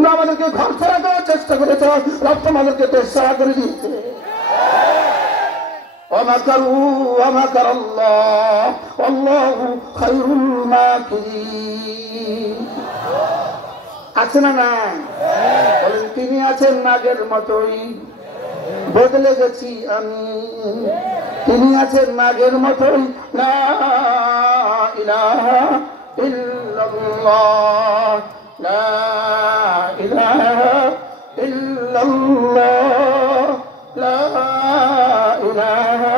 তোমরা আমাদেরকে ঘর ছাড়া দেওয়ার চেষ্টা করেছ, রব তোমাদেরকে দেশ ছাড়া করে দিয়েছে। ومكروا ومكر الله والله خير الماكرين। আছে না না? বলেন তিনি আছেন নাগের মতোই, বদলে গেছি আমি। তিনি আছেন নাগের মতোই, লা ইলাহা ইল্লাল্লাহ, লা ইলাহা ইল্লাল্লাহ, লা ইলাহা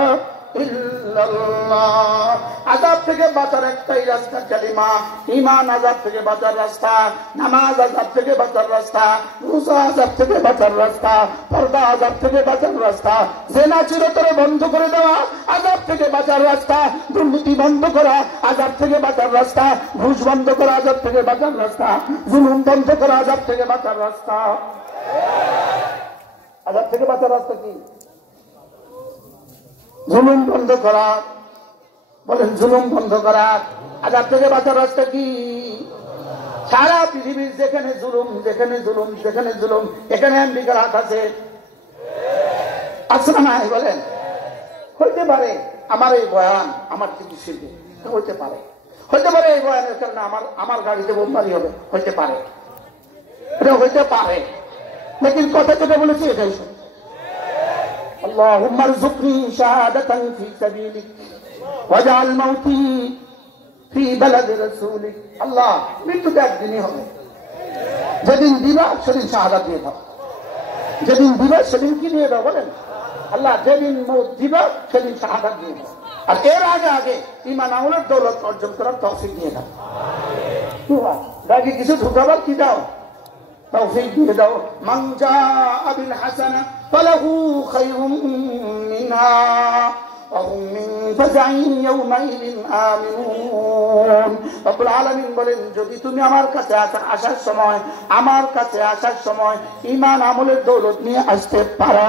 ইল্লাল্লাহ। আযাব থেকে বাঁচার একটাই রাস্তা কালিমা, ঈমান আযাব থেকে বাঁচার রাস্তা, নামাজ আযাব থেকে বাঁচার রাস্তা, রোজা আযাব থেকে বাঁচার রাস্তা, পর্দা আযাব থেকে বাঁচার রাস্তা, জিনা চিরতরে বন্ধ করে দেওয়া আযাব থেকে বাঁচার রাস্তা, দুর্নীতি বন্ধ করা আযাব থেকে বাঁচার রাস্তা, ঘুষ বন্ধ করা আযাব থেকে বাঁচার রাস্তা, জুলুম বন্ধ করা আযাব থেকে বাঁচার রাস্তা। আযাব থেকে বাঁচার রাস্তা কি? জুলুম বন্ধ করা। বলেন জুলুম বন্ধ করা। আযাব থেকে বাঁচার রাস্তা কি? সারা পৃথিবীর যেখানে জুলুম, যেখানে জুলুম, যেখানে জুলুম, এখানে আমেরিকার হাত আছে। আছে না নাই? বলেন। হইতে পারে আমার এই বয়ান আমার চিকিৎসিত হইতে পারে, হইতে পারে এই বয়ানের কারণে আমার গাড়িতে বোমবারি হবে, হইতে পারে, এটা হইতে পারে। লেকিন কথা যেটা বলেছি এটাই শুনি। আল্লাহুম্মা রযুকনি শাহাদাতান ফি সাবিলিক ওয়াজআল মাউতি ফি বালাদি রাসূলিক। আল্লাহ, মৃত্যু তো একদিনই হবে, যেদিন দিবা সেদিন শাহাদাত দিয়ে দাও, যেদিন দিবা সেদিন কি দিয়ে দাও? বলেন আল্লাহ, যেদিন মৌত দিবা সেদিন শাহাদাত দিয়ে দাও, আর এর আগে আগে ঈমান আমলের দৌলত অর্জন করার তৌফিক দিয়ে দাও। কি হয় বাকি কিছু ঢুকাবার কি দাও? তৌফিক দিয়ে দাও। মান জাআ বিল হাসানা ফালাহু খায়রুম মিনহা ওয়া হুম মিন ফাজাইন ইয়াওমাইযিন আমিনুন। রব্বুল আলামিন বলেন, যদি তুমি আমার কাছে আসার সময়, আমার কাছে আসার সময় ঈমান আমলের দৌলত নিয়ে আসতে পারো,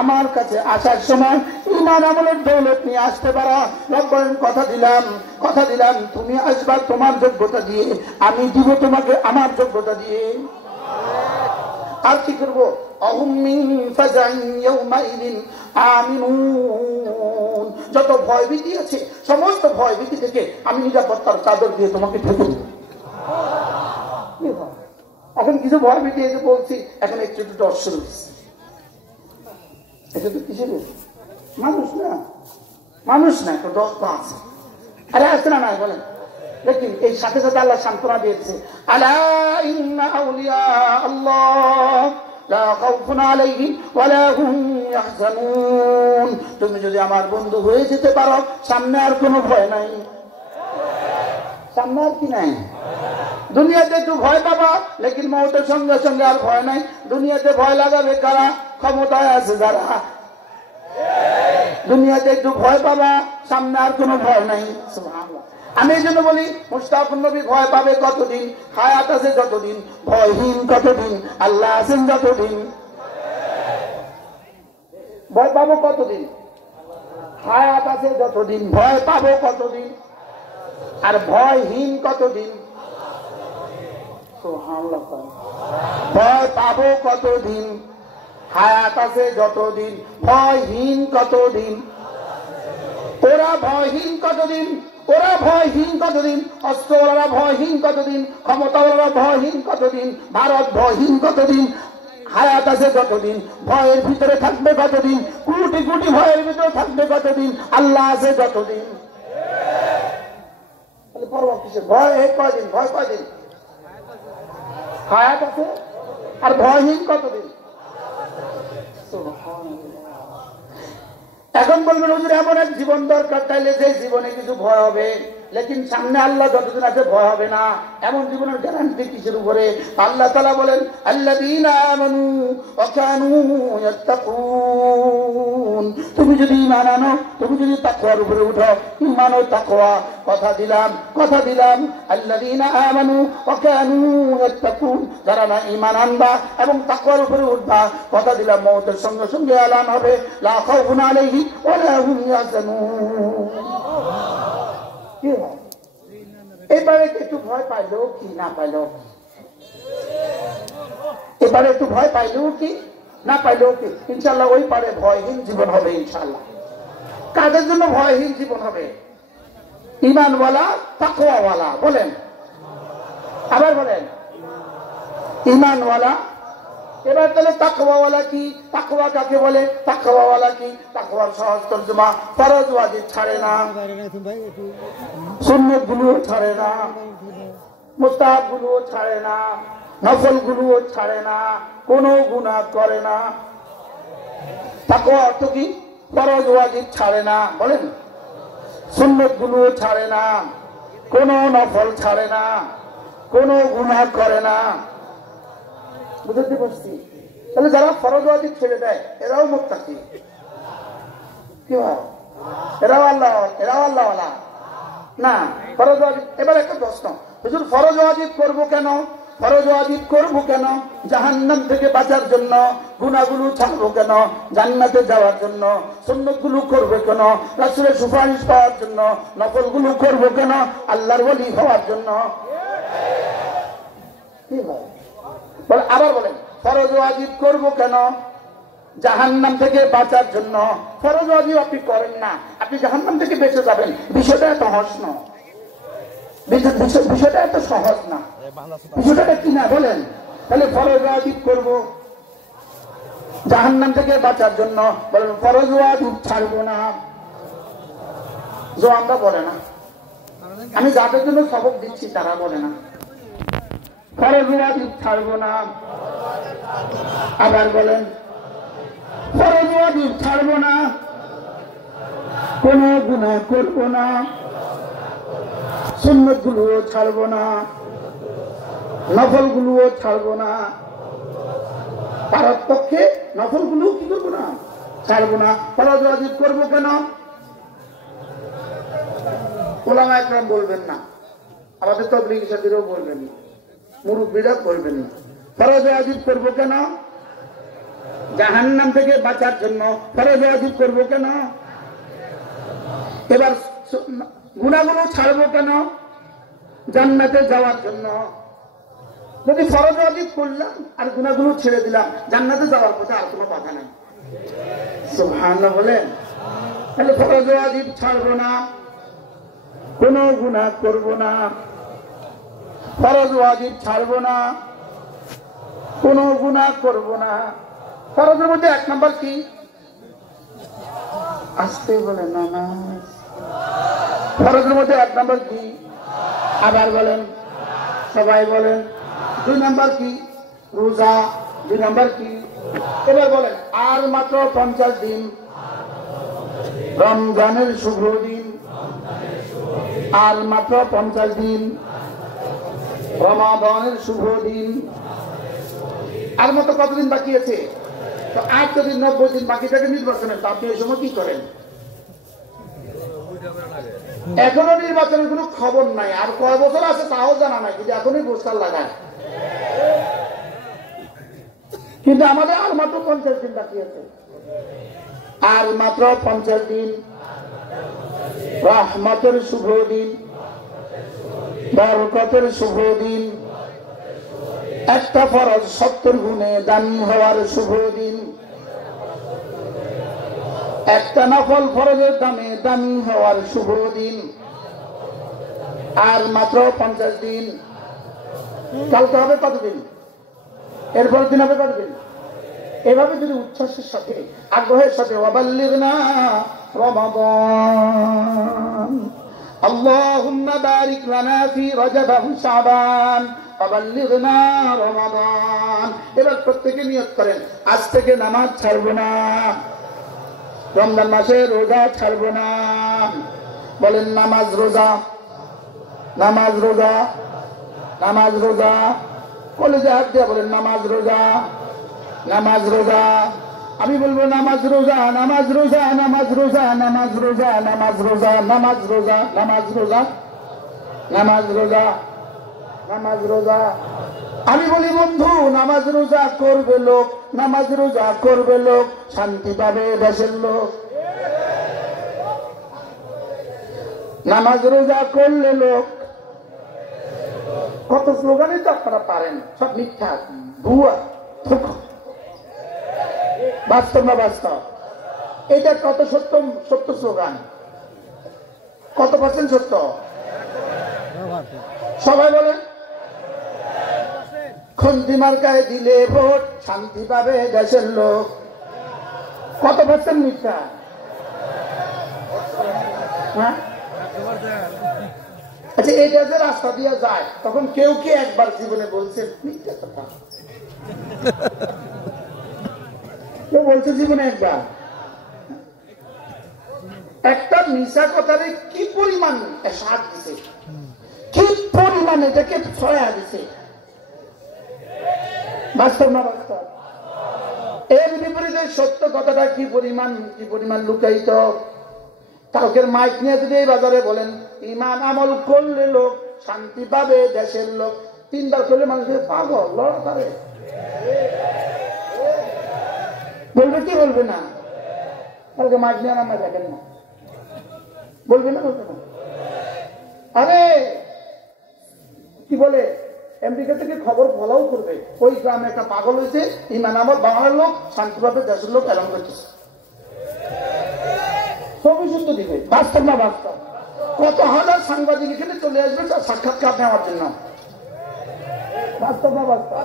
আমার কাছে আসার সময় ঈমান আমলের দৌলত নিয়ে আসতে পারো, রব বলেন কথা দিলাম, কথা দিলাম, তুমি আসবা তোমার যোগ্যতা দিয়ে, আমি দিব তোমাকে আমার যোগ্যতা দিয়ে। আর কি করবো? যত ভয় ভীতি আছে সমস্ত ভয় ভীতি থেকে আমি নিরাপত্তার চাদর দিয়ে তোমাকে ঢেকে দেব। এখন কিছু ভয় ভীতি এসে বলছি, এখন একটু একটু ডর শুরু হচ্ছে। এটা তো কিসের? মানুষ না, মানুষ না, একটু ডর তো আছে। আরে আসছে না নাই? বলেন। লেকিন এই সাথে সাথে আল্লাহ সান্ত্বনা দিয়েছে, আলা ইন্না আউলিয়া আল্লাহ লা খাউফুন আলাইহিম ওয়া লা হুম ইয়াহজানুন। তুমি যদি আমার বন্ধু হয়ে যেতে পারো, সামনে আর কোনো ভয় নাই। সামনে আর কি নাই? দুনিয়াতে একটু ভয় পাবা, লেকিন মওতের সঙ্গে সঙ্গে আর ভয় নাই। দুনিয়াতে ভয় লাগাবে কারা? ক্ষমতায় আছে যারা। দুনিয়াতে একটু ভয় পাবা, সামনে আর কোনো ভয় নাই। সুবহানাল্লাহ। আমি এই জন্য বলি, মুশতাকুন নবী ভয় পাবে কতদিন? হায়াত আছে যতদিন, ভয়হীন কতদিন, আল্লাহ আছেন যতদিন। ভয় পাবো কতদিন? হায়াত আছে যতদিন। ভয় পাবো কতদিন? আর ভয়হীন কতদিন? ভয় পাবো কতদিন? হায়াত আছে যতদিন। ভয়হীন কতদিন? ওরা ভয়হীন কতদিন? ওরা ভয়হীন কতদিন? অস্ত্রওয়ালারা ভয়হীন কতদিন? ক্ষমতাওয়ালারা ভয়হীন কতদিন? ভারত ভয়হীন কতদিন? হায়াত আছে যতদিন। ভয়ের ভিতরে থাকবে কতদিন? কোটি কোটি ভয়ের ভিতরে থাকবে কতদিন? আল্লাহ আছে যতদিন। পরোয়া কিসের? ভয় কয়দিন? ভয় কয়দিন? হায়াত আছে। আর ভয়হীন কতদিন? এখন বলবেন হুজুর এমন এক জীবন দরকার, তাইলে যে জীবনে কিছু ভয় হবে, লেকিন সামনে আল্লাহ যতদিন আছে ভয় হবে না, এমন জীবনের গ্যারান্টি কিসের উপরে? আল্লাহ তাআলা বলেন, আল্লাযীনা আমানু ওয়া কানু ইয়াত্তাকুন। তুমি যদি ঈমান আনো, তুমি যদি তাকওয়ার উপরে উঠো, ঈমান ও তাকওয়া, কথা দিলাম, কথা দিলাম, আল্লাযীনা আমানু ওয়া কানু ইয়াত্তাকুন, যারা না ঈমান আনবা এবং তাকওয়ার উপরে উঠবা, কথা দিলাম মওতের সঙ্গে সঙ্গে এলান হবে, লা খাউফুন আলাইহিম ওয়া লা হুম ইয়াহজানুন। কি হয়? এবারে একটু ভয় পাইলো কি না পাইলো? এবারে একটু ভয় পাইলেও কি না পাইলেও কি ইনশাল্লাহ ওই পারে ভয়হীন জীবন হবে ইনশাল্লাহ। কাদের জন্য ভয়হীন জীবন হবে? ঈমানওয়ালা তাকওয়াওয়ালা। বলেন, আবার বলেন, ঈমানওয়ালা। এবার তাহলে তাকওয়াওয়ালা কি? তাকওয়া কাকে বলে? তাকওয়াওয়ালা কি? তাকওয়ার সহজ তরজমা ফরজ ওয়াজিব ছাড়ে না, সুন্নাত গুলো ছাড়ে না, মুস্তাহাব গুলো ছাড়ে না, নফল গুলো ছাড়ে না, কোনো গুনাহ করে না। তাকওয়া অর্থ কি? ফরজ ওয়াজিব ছাড়ে না, বলেন, সুন্নাত গুলো ছাড়ে না, কোনো নফল ছাড়ে না, কোনো গুনাহ করে না। বুঝতে পারছি? তাহলে যারা ফরজ ওয়াজিব ছেড়ে দেয় এরাও মুত্তাকি। কি ভাই? এরাও আল্লাহওয়ালা না? ফরজ ওয়াজিব। এবার একটা প্রশ্ন, হুজুর ফরজ ওয়াজিব করবো কেন? ফরজ ওয়াজিব করবো কেন? জাহান্নাম থেকে বাঁচার জন্য। গুনাহগুলো ছাড়বো কেন? জান্নাতে যাওয়ার জন্য। সুন্নাতগুলো করবো কেন? রাসূলের সুপারিশ পাওয়ার জন্য। নফলগুলো করবো কেন? আল্লাহর ওলি হওয়ার জন্য। কি ভাই? আবার বলেন, ফরজ ওয়াজিব করবো কেন? জাহান্নাম থেকে বাঁচার জন্য। ফরজ ওয়াজিব আপনি করেন না, আপনি জাহান্নাম থেকে বেঁচে যাবেন। বিষয়টা এত সহজ না, বিষয়টা এত সহজ না। বিষয়টা কি না বলেন? তাহলে ফরজ ওয়াজিব করবো জাহান্নাম থেকে বাঁচার জন্য, বলেন ফরজ ওয়াজিব ছাড়বো না। আমরা বলে না, আমি যাদের জন্য সবক দিচ্ছি তারা বলে না ফরজ ওয়াজিব ছাড়বো না। আবার বলেন, ফরজ ওয়াজিব ছাড়বো না, কোনো গুনাহ করবো না, সুন্নাত গুলোও ছাড়বো না, নফল গুলোও ছাড়বো না। পারার পক্ষে নফল গুলো কি করবো না? ছাড়বো না। ফরজ ওয়াজিব করবো কেন? ওলামা একরাম বলবেন না, আমাদের তাবলীগী সাথীরাও বলবেন না, মুরব্বীরা বলবেন না। ফরজ ওয়াজিব করবো কেন? জাহান্নাম থেকে বাঁচার জন্য। ফরজ ওয়াজিব করবো কেন? এবার গুনাহগুলো ছাড়বো কেন? জান্নাতে যাওয়ার জন্য। যদি ফরজ ওয়াজিব করলাম আর গুনাহগুলো ছেড়ে দিলাম, জান্নাতে যাওয়ার পথে আর কোনো বাধা নাই। সুবহানাল্লাহ বলেন। তাহলে ফরজ ওয়াজিব ছাড়বো না, কোনো গুনাহ করবো না। ফরজ ওয়াজিব ছাড়বো না, কোনো গুনাহ করবো না। ফরজের মধ্যে এক নাম্বার কি? আসতে বলেন নামাজ। ফরজের মধ্যে এক নাম্বার কি? আবার বলেন, সবাই বলেন। 2 নাম্বার কি? রোজা। 2 নাম্বার কি? এবার বলেন, আর মাত্র 50 দিন রমজানের শুভ দিন। আর মাত্র 50 দিন রমাদানের শুভ দিন। আর মাত্র কতদিন বাকি আছে? তো 8 দিন, 90 দিন বাকি থাকে নির্বাচনের। তা আপনি এই সময় কি করেন? এখনো নির্বাচনের কোনো খবর নাই, আর কয় বছর আছে তাও জানা নাই, কিন্তু এখনই পোস্টার লাগায়। কিন্তু আমাদের আর মাত্র 50 দিন বাকি আছে। আর মাত্র 50 দিন রহমতের শুভ দিন, বরকতের শুভ দিন, একটা ফরজ 70 গুণে দামি হওয়ার শুভ দিন, একটা নফল ফরজের দামে দামি হওয়ার শুভ দিন। আর মাত্র 50 দিন। কালকে হবে কতদিন? এরপর দিন হবে কতদিন? এভাবে যদি উচ্ছ্বাসের সাথে, আগ্রহের সাথে ওয়াবাল্লিগনা রমাদান, আল্লাহুম্মা বারিক লানা ফি রজব ওয়া শাবান, ওয়াবাল্লিগনা রমাদান। এবার প্রত্যেকে নিয়ত করেন, আজ থেকে নামাজ ছাড়বো না, রমজান মাসে রোজা ছাড়বো না। বলেন নামাজ রোজা, নামাজ রোজা, নামাজ রোজা। কলেজে হাত দিয়ে বলেন নামাজ রোজা, নামাজ রোজা। আমি বলবো নামাজ রোজা, নামাজ রোজা, নামাজ রোজা, নামাজ রোজা, নামাজ রোজা, নামাজ রোজা, নামাজ রোজা, নামাজ রোজা, নামাজ রোজা। আমি বলি বন্ধু, নামাজ রোজা করবে লোক, নামাজ রোজা করবে লোক, শান্তি পাবে দেশের লোক। নামাজ রোজা করলে লোক। কত স্লোগানই তো আপনারা পারেন, সব মিথ্যা ভুয়া। বাস্তব না বাস্তব? এটা কত সত্য? সত্য স্লোগান কত পার্সেন্ট সত্য? সবাই বলেন। খন্তি মার্কায় দিলে ভোট, শান্তি পাবে দেশের লোক। কত পার্সেন্ট মিথ্যা? হ্যাঁ, আচ্ছা, এটা যে রাস্তা দিয়ে যায় তখন কেউ কি একবার জীবনে বলছে মিথ্যা কথা? কেউ বলছে জীবনে একবার? একটা মিশা কথারে কি পরিমাণ সাথ দিছে, কি পরিমাণ এটাকে ছড়া দিছে। বাস্তব না বাস্তব? এর বিপরীতে সত্য কথাটা কি পরিমাণ লুকায়িত। কালকের মাইক নিয়ে যদি এই বাজারে বলেন ইমান আমল করলে লোক শান্তি পাবে দেশের লোক, তিনবার করলে মানুষের পাগল লড় পারে। বলবে কি বলবে না? কালকে মাইক নিয়ে আমার দেখেন না, বলবে না? বলবে না? আরে কি বলে, আমেরিকা থেকে খবর ফলাও করবে ওই গ্রামে একটা পাগল হয়েছে, ইমান আমল বাংলার লোক শান্তি পাবে দেশের লোক এরকম করতেছে। সবই সত্য দিবে। বাস্তব না বাস্তব? কত হাজার সাংবাদিক এখানে চলে আসবে সাক্ষাৎকার নেওয়ার জন্য। বাস্তব না বাস্তব?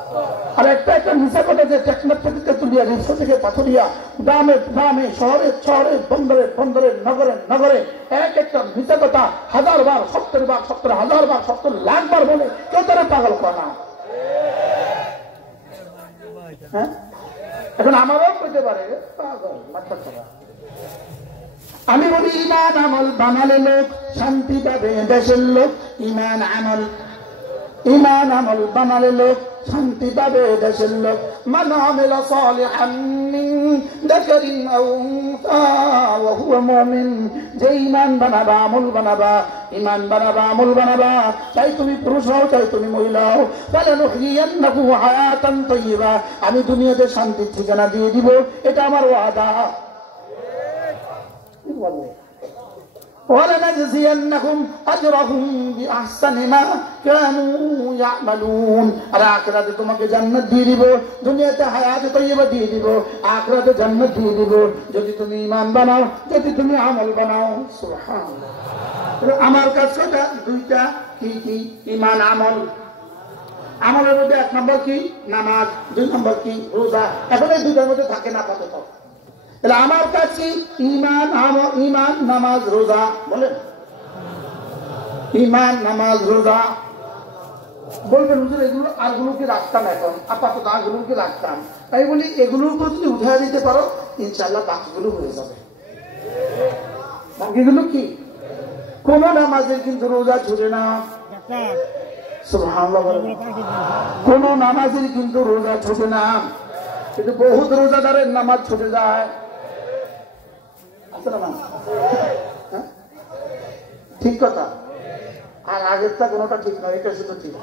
আর একটা মিশা কথা যে টেকনাফ থেকে তেতুলিয়া, রিক্সা থেকে পাথরিয়া, গ্রামে গ্রামে, শহরে শহরে, বন্দরে বন্দরে, নগরে নগরে এক একটা মিশা কথা 1000 বার, 70 বার, 70,000 বার, 70 লাখ বার বলে কেউ তারা পাগল করে না। হ্যাঁ, এখন আমারও কইতে পারে পাগল মাথা খারাপ। আমি বলি ইমান আমল বানালে লোক শান্তি পাবে দেশের লোক। ইমান আমল বানালে লোক শান্তি পাবে দেশের লোক। মান আমিলা সালিহান মিন যাকারিন আও উনসা ওয়া হুয়া মুমিন। যে ইমান বানাবা, আমল বানাবা, ইমান বানাবা, আমল বানাবা, চাই তুমি পুরুষ হও চাই তুমি মহিলা হও, ফালানুহইয়ান্নাহু হায়াতান তাইয়্যিবা, আমি দুনিয়াতে শান্তির ঠিকানা দিয়ে দিব, এটা আমার ওয়াদা। ولنجزينهم أجرهم بأحسن ما كانوا يعملون। আর আখিরাতে তোমাকে জান্নাত দিয়ে দিব, দুনিয়াতে হায়াত তাইয়্যিবা দিয়ে দিব, আখিরাতে জান্নাত দিয়ে দিব যদি তুমি ঈমান বানাও, যদি তুমি আমল বানাও। সুবহানাল্লাহ। আমার কাছে কয়টা? দুইটা। কি কি? ঈমান আমল। আমলের মধ্যে 1 নম্বর কি? নামাজ। 2 নম্বর কি? রোজা। এখন এই দুইটার মধ্যে থাকে না আপাতত। তাহলে আমার কাছে ঈমান নামাজ রোজা। বলেন ঈমান নামাজ রোজা। বলবেন হুজুর এগুলো আরগুলো কি রাখতাম, এখন আপাতত আরগুলো কি রাখতাম? তাই বলি এগুলোর উপর যদি উঠে দিতে পারো ইনশাআল্লাহ বাকিগুলো হয়ে যাবে। বাকিগুলো কি? কোন নামাজের কিন্তু রোজা ছুটে না। সুবহানাল্লাহ। কোন নামাজের কিন্তু রোজা ছুটে না, কিন্তু বহুত রোজাদারের নামাজ ছুটে যায়। ঠিক কথা। আর আগেরটা কোনটা ঠিক নয়, এটা শুধু ঠিক।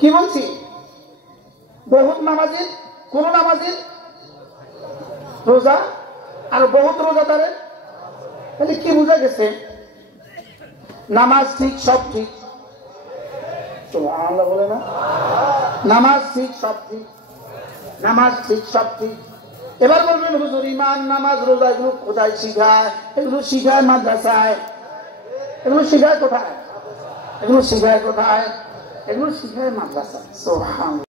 কি বলছি? বহুত নামাজের, কোন নামাজের রোজা আর বহুত রোজাদারের। তাহলে কি বোঝা গেছে? নামাজ ঠিক, সব ঠিক। সুবহানাল্লাহ বলে না? নামাজ ঠিক, সব ঠিক। নামাজ ঠিক, সব ঠিক। এবার বলবেন হুজুর ঈমান নামাজ রোজা এগুলো কোথায় শিখায়? এগুলো শিখায় মাদ্রাসায়। এগুলো শিখায় কোথায়? এগুলো শিখায় কোথায়? এগুলো শিখায় মাদ্রাসায়। সুবহানাল্লাহ।